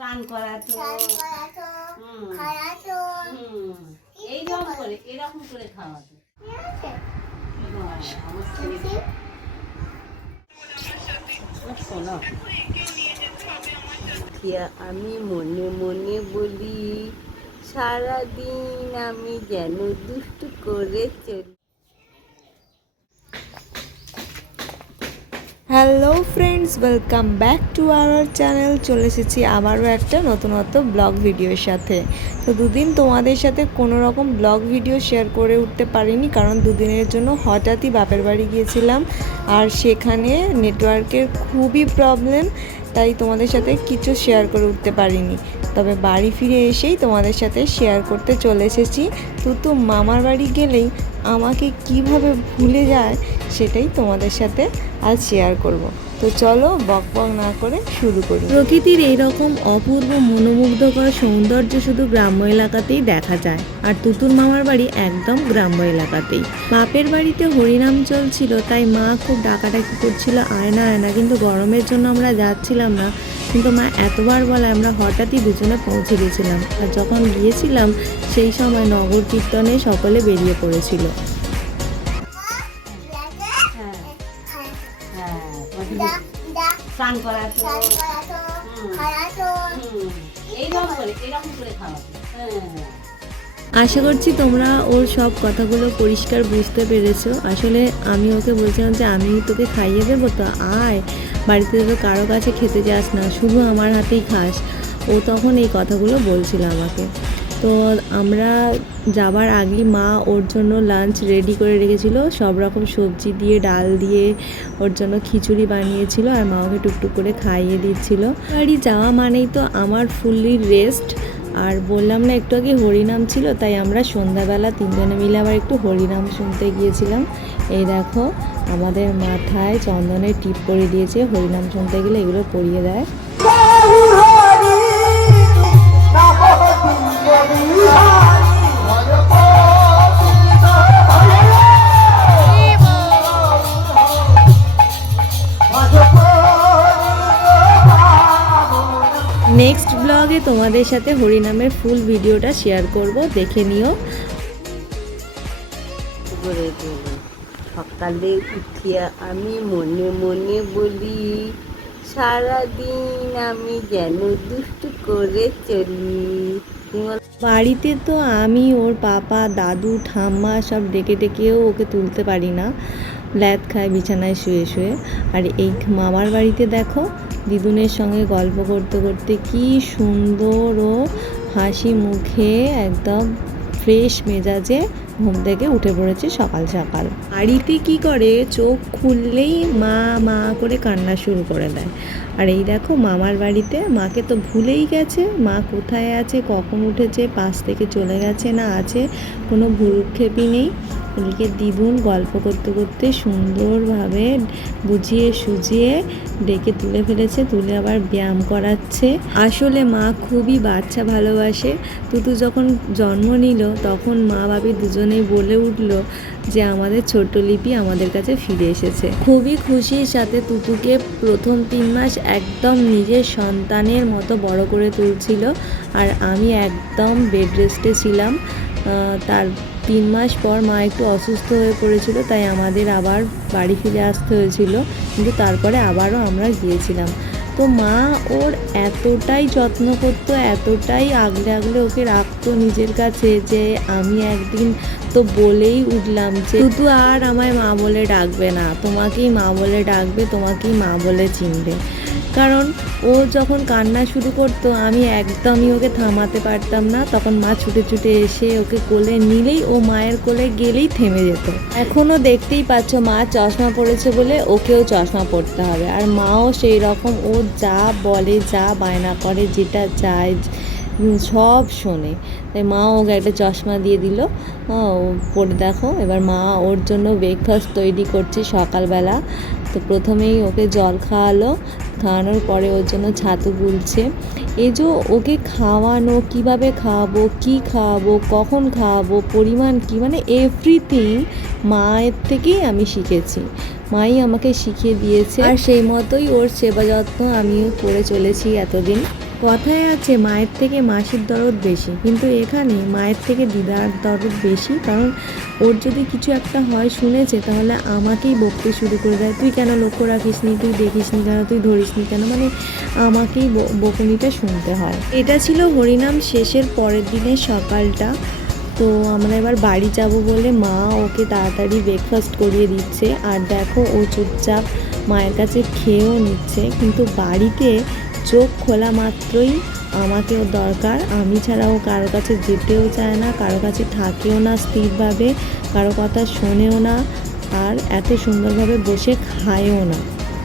স্নান করাতো, খাওয়াতো, এরকম করে খাওয়াতো। আমি মনে মনে বলি সারাদিন আমি যেন দুষ্টু করে চলি। Hello friends, welcome back to our channel. চলে এসেছি আবারও একটা নতুনত্ব ব্লগ ভিডিওর সাথে। তো দুদিন তোমাদের সাথে কোনো রকম ব্লগ ভিডিও শেয়ার করে উঠতে পারিনি, কারণ দুদিনের জন্য হঠাৎই বাপের বাড়ি গিয়েছিলাম আর সেখানে নেটওয়ার্কের খুবই প্রবলেম, তাই তোমাদের সাথে কিছু শেয়ার করে উঠতে পারিনি। তবে বাড়ি ফিরে এসেই তোমাদের সাথে শেয়ার করতে চলে এসেছি। তো মামার বাড়ি গেলেই আমাকে কিভাবে ভুলে যায় সেটাই তোমাদের সাথে আজ শেয়ার করব। তো চলো বক না করে শুরু করি। প্রকৃতির এইরকম অপূর্ব মনোমুগ্ধকর সৌন্দর্য শুধু গ্রাম্য এলাকাতেই দেখা যায়, আর তুতুর মামার বাড়ি একদম গ্রাম্য এলাকাতেই। বাপের বাড়িতে হরিনাম চলছিল, তাই মা খুব ডাকাডাকি করছিল আয়না আয়না, কিন্তু গরমের জন্য আমরা যাচ্ছিলাম না। কিন্তু মা এতবার বলায় আমরা হঠাৎই দুজনে পৌঁছে গেছিলাম, আর যখন গিয়েছিলাম সেই সময় নগর কীর্তনে সকলে বেরিয়ে পড়েছিল। স্নান করাতো, খাওয়াতো, এরকম করে খাওয়াতো। আশা করছি তোমরা ওর সব কথাগুলো পরিষ্কার বুঝতে পেরেছো। আসলে আমি ওকে বলছিলাম যে আমি তোকে খাইয়ে দেবো, তো আয়, বাড়িতে তো কারো কাছে খেতে যাস না, শুধু আমার হাতেই খাস। ও তখন এই কথাগুলো বলছিল আমাকে। তো আমরা যাবার আগে মা ওর জন্য লাঞ্চ রেডি করে রেখেছিল, সব রকম সবজি দিয়ে, ডাল দিয়ে ওর জন্য খিচুড়ি বানিয়েছিল, আর মা ওকে টুকটুক করে খাইয়ে দিচ্ছিল। বাড়ি যাওয়া মানেই তো আমার ফুললি রেস্ট। আর বললাম না একটু আগে হরিনাম ছিল, তাই আমরা সন্ধ্যাবেলা তিনজনে মিলে আবার একটু হরিনাম শুনতে গিয়েছিলাম। এই দেখো আমাদের মাথায় চন্দনের টিপ পরিয়ে দিয়েছে, হরিনাম শুনতে গেলে এগুলো পরিয়ে দেয়। নেক্সট ব্লগে তোমাদের সাথে হরিনামের ফুল ভিডিওটা শেয়ার করব, দেখে নিও। সকালে উঠিয়া আমি মনে মনে বলি সারাদিন আমি যেন দুষ্টু করে চলি। বাড়িতে তো আমি, ওর পাপা, দাদু, ঠাম্মা সব ডেকে ডেকেও ওকে তুলতে পারি না, ল্যাদ খায় বিছানায় শুয়ে শুয়ে। আর এই মামার বাড়িতে দেখো দিদুনের সঙ্গে গল্প করতে করতে কি সুন্দর ও হাসি মুখে একদম ফ্রেশ মেজাজে ঘুম থেকে উঠে পড়েছে সকাল সকাল। বাড়িতে কি করে, চোখ খুললেই মা মা করে কান্না শুরু করে দেয়। আর এই দেখো মামার বাড়িতে মাকে তো ভুলেই গেছে, মা কোথায় আছে, কখন উঠেছে, পাশ থেকে চলে গেছে না আছে, কোনো ভ্রুক্ষেপই নেই। এদিকে দিদুন গল্প করতে করতে সুন্দরভাবে বুঝিয়ে সুঝিয়ে ডেকে তুলে ফেলেছে, তুলে আবার ব্যায়াম করাচ্ছে। আসলে মা খুবই বাচ্চা ভালোবাসে। তুতু যখন জন্ম নিল তখন মা বাবি দুজনেই বলে উঠল যে আমাদের ছোট্ট লিপি আমাদের কাছে ফিরে এসেছে। খুবই খুশির সাথে তুতুকে প্রথম 3 মাস একদম নিজের সন্তানের মতো বড় করে তুলছিল, আর আমি একদম বেড রেস্টে ছিলাম। তার 3 মাস পর মা একটু অসুস্থ হয়ে পড়েছিল, তাই আমাদের আবার বাড়ি ফিরে আসতে হয়েছিল, কিন্তু তারপরে আবারও আমরা গিয়েছিলাম। তো মা ওর এতটাই যত্ন করতো, এতটাই আগলে আগলে ওকে রাখতো নিজের কাছে, যে আমি একদিন তো বলেই উঠলাম যে তুতু আর আমায় মা বলে ডাকবে না, তোমাকেই মা বলে ডাকবে, তোমাকেই মা বলে চিনবে। কারণ ও যখন কান্না শুরু করতো আমি একদমই ওকে থামাতে পারতাম না, তখন মা ছুটে ছুটে এসে ওকে কোলে নিলেই, ও মায়ের কোলে গেলেই থেমে যেত। এখনও দেখতেই পাচ্ছ মা চশমা পড়েছে বলে ওকেও চশমা পড়তে হবে, আর মাও সেই রকম, ও যা বলে, যা বায়না করে, যেটা চায় সব শোনে। তাই মা ওকে একটা চশমা দিয়ে দিল, পরে দেখো এবার মা ওর জন্য ব্রেকফাস্ট তৈরি করছে সকালবেলা। তো প্রথমেই ওকে জল খাওয়ালো, খাওয়ানোর পরে ওর জন্য ছাতু গুলছে। এই যে ওকে খাওয়ানো, কিভাবে খাওয়াবো, কি খাওয়াবো, কখন খাওয়াবো, পরিমাণ কি, মানে এভরিথিং মায়ের থেকেই আমি শিখেছি, মাই আমাকে শিখিয়ে দিয়েছে, আর সেই মতোই ওর সেবা যত্ন আমিও করে চলেছি এতদিন। কথায় আছে মায়ের থেকে মাসির দরদ বেশি, কিন্তু এখানে মায়ের থেকে দিদার দরদ বেশি। কারণ ওর যদি কিছু একটা হয় শুনেছে, তাহলে আমাকেই বকতে শুরু করে দেয়, তুই কেন লক্ষ্য রাখিস নি, তুই দেখিস নি কেন, তুই ধরিস নি কেন, মানে আমাকেই বকুনিটা শুনতে হয়। এটা ছিল হরিনাম শেষের পরের দিনের সকালটা। তো আমরা এবার বাড়ি যাব বলে মা ওকে তাড়াতাড়ি ব্রেকফাস্ট করিয়ে দিচ্ছে, আর দেখো ও চুপচাপ মায়ের কাছে খেয়েও নিচ্ছে। কিন্তু বাড়িতে চোখ খোলা মাত্রই আমাকে ওর দরকার, আমি ছাড়া ও কারো কাছে যেতেও চায় না, কারো কাছে থাকেও না স্থিরভাবে, কারো কথা শোনেও না, আর এত সুন্দরভাবে বসে খায়ও না।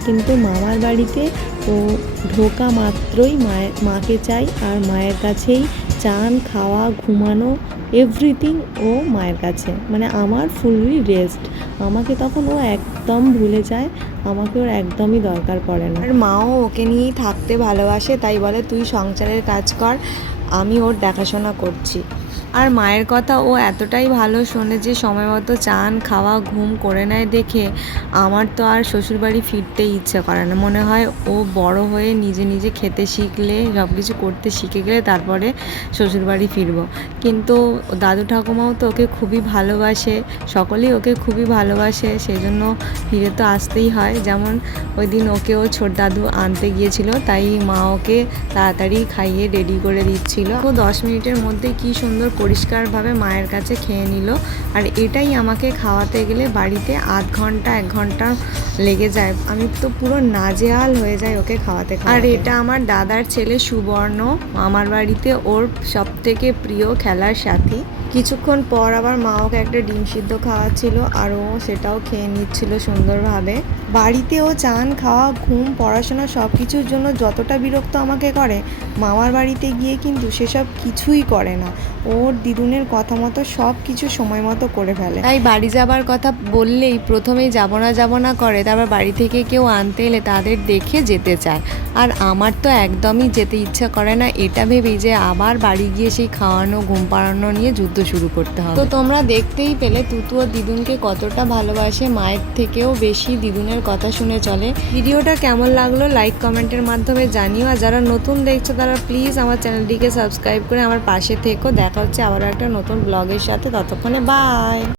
কিন্তু মামার বাড়িতে ও ঢোকা মাত্রই মাকে চাই, আর মায়ের কাছেই চান, খাওয়া, ঘুমানো, এভরিথিং ও মায়ের কাছে। মানে আমার ফুললি রেস্ট, আমাকে তখন ও একদম ভুলে যায়, আমাকে ওর একদমই দরকার পড়ে না। আর মাও ওকে নিয়েই থাকতে ভালোবাসে, তাই বলে তুই সংসারের কাজ কর, আমি ওর দেখাশোনা করছি। আর মায়ের কথা ও এতটাই ভালো শোনে যে সময় মতো চান, খাওয়া, ঘুম করে নেয় দেখে আমার তো আর শ্বশুরবাড়ি ফিরতেই ইচ্ছে করে না। মনে হয় ও বড় হয়ে নিজে নিজে খেতে শিখলে, সব কিছু করতে শিখে গেলে তারপরে শ্বশুরবাড়ি ফিরবো। কিন্তু দাদু ঠাকুমাও তো ওকে খুবই ভালোবাসে, সকলেই ওকে খুবই ভালোবাসে, সেই জন্য ফিরে তো আসতেই হয়। যেমন ওই দিন ওকেও ছোট দাদু আনতে গিয়েছিল, তাই মা ওকে তাড়াতাড়ি খাইয়ে রেডি করে দিচ্ছিল। ও 10 মিনিটের মধ্যে কি সুন্দর পরিষ্কারভাবে মায়ের কাছে খেয়ে নিল। আর এটাই আমাকে খাওয়াতে গেলে বাড়িতে আধ ঘন্টা 1 ঘন্টা লেগে যায়, আমি তো পুরো নাজেহাল হয়ে যাই ওকে খাওয়াতে। আর এটা আমার দাদার ছেলে সুবর্ণ, আমার বাড়িতে ওর সবথেকে প্রিয় খেলার সাথী। কিছুক্ষণ পর আবার মা ওকে একটা ডিম সিদ্ধ খাওয়াচ্ছিল, আর ও সেটাও খেয়ে নিচ্ছিল সুন্দরভাবে। বাড়িতেও চান, খাওয়া, ঘুম, পড়াশোনা সব কিছুর জন্য যতটা বিরক্ত আমাকে করে, মামার বাড়িতে গিয়ে কিন্তু সেসব কিছুই করে না। ওর দিদুনের কথা মতো সব কিছু সময় মতো করে ফেলে। তাই বাড়ি যাবার কথা বললেই প্রথমেই যাব না করে, তারপর বাড়ি থেকে কেউ আনতে এলে তাদের দেখে যেতে চায়। আর আমার তো একদমই যেতে ইচ্ছা করে না, এটা ভেবেই যে আবার বাড়ি গিয়ে সেই খাওয়ানো, ঘুম পাড়ানো নিয়ে যুদ্ধ শুরু করতে হবে। তো তোমরা দেখতেই পেলে তুতু ও দিদুনকে কতটা ভালোবাসে, মায়ের থেকেও বেশি দিদুনের কথা শুনে চলে। ভিডিওটা কেমন লাগলো লাইক কমেন্টের মাধ্যমে জানিও, আর যারা নতুন দেখছো তারা প্লিজ আমার চ্যানেলটিকে সাবস্ক্রাইব করে আমার পাশে থেকো। দেখা হচ্ছে আবারও একটা নতুন ব্লগের সাথে, ততক্ষণে বাই।